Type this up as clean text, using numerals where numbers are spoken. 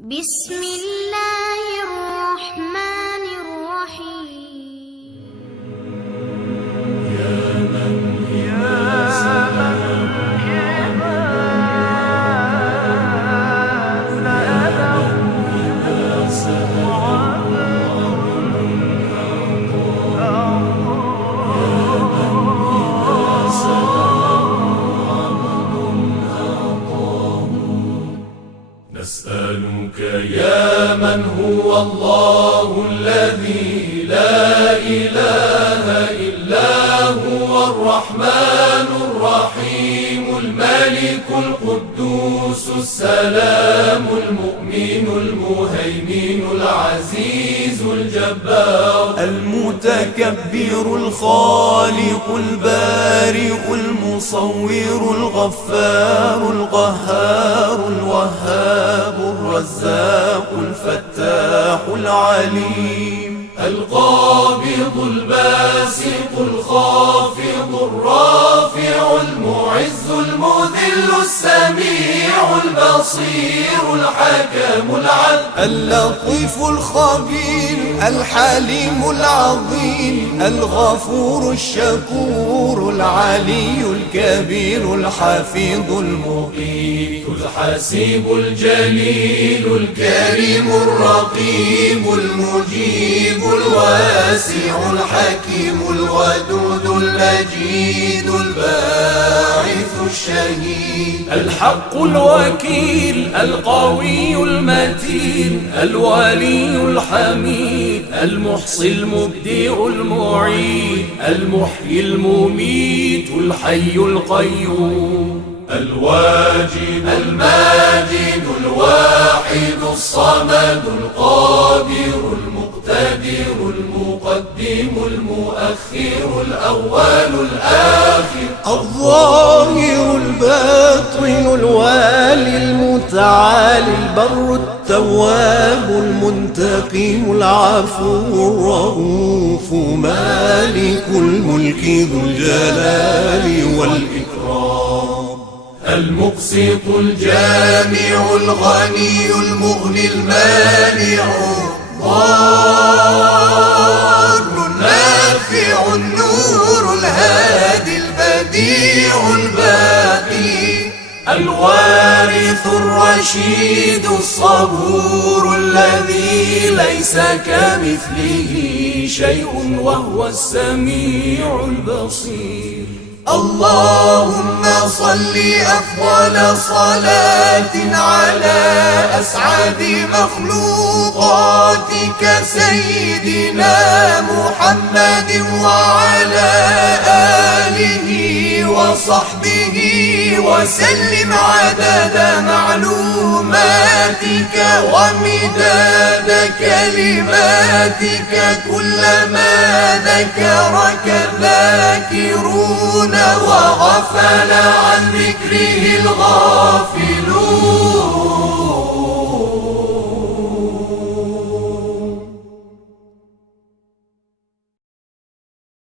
بسم الله الرحمن الرحيم. نسألك يا من هو الله الذي لا إله إلا هو الرحمن الرحيم الملك القدوس السلام المؤمن المهيمن العزيز الجبار المتكبر الخالق البارئ المصور الغفار القهار الوهاب الرزاق الفتاح العليم القابض الباسط الخافض الرافع المعز المذل السميع البصير الحكم العدل اللطيف الخبير الحليم العظيم الغفور الشكور العلي الكبير الحفيظ المقيت الحسيب الجليل الكريم الرقيب المجيب الواسع الحكيم الودود المجيد الباعث الشهيد الحق الوكيل القوي المتين الولي الحميد المحصي المبدئ المعيد المحيي المميت الحي القيوم الواجد الماجد الواحد الصمد القادر المقتدر المقدم المؤخر الأول الآخر الظاهر الباطن الوالي المتعالي البر التواب المنتقم العفو الرؤوف مالك الملك ذو الجلال والإكرام المقسط الجامع الغني المغني المانع الضار النافع النور الهادي البديع الباقي الوارث الرشيد الصبور الذي ليس كمثله شيء وهو السميع البصير اللهم صل أفضل صلاة على أسعد مخلوقاتك سيدنا محمد وعلى آله وصحبه وسلم عدد معلوماتك ومداد كلماتك كلما ذكرك الذاكرون وغفل عن ذكره الغافلون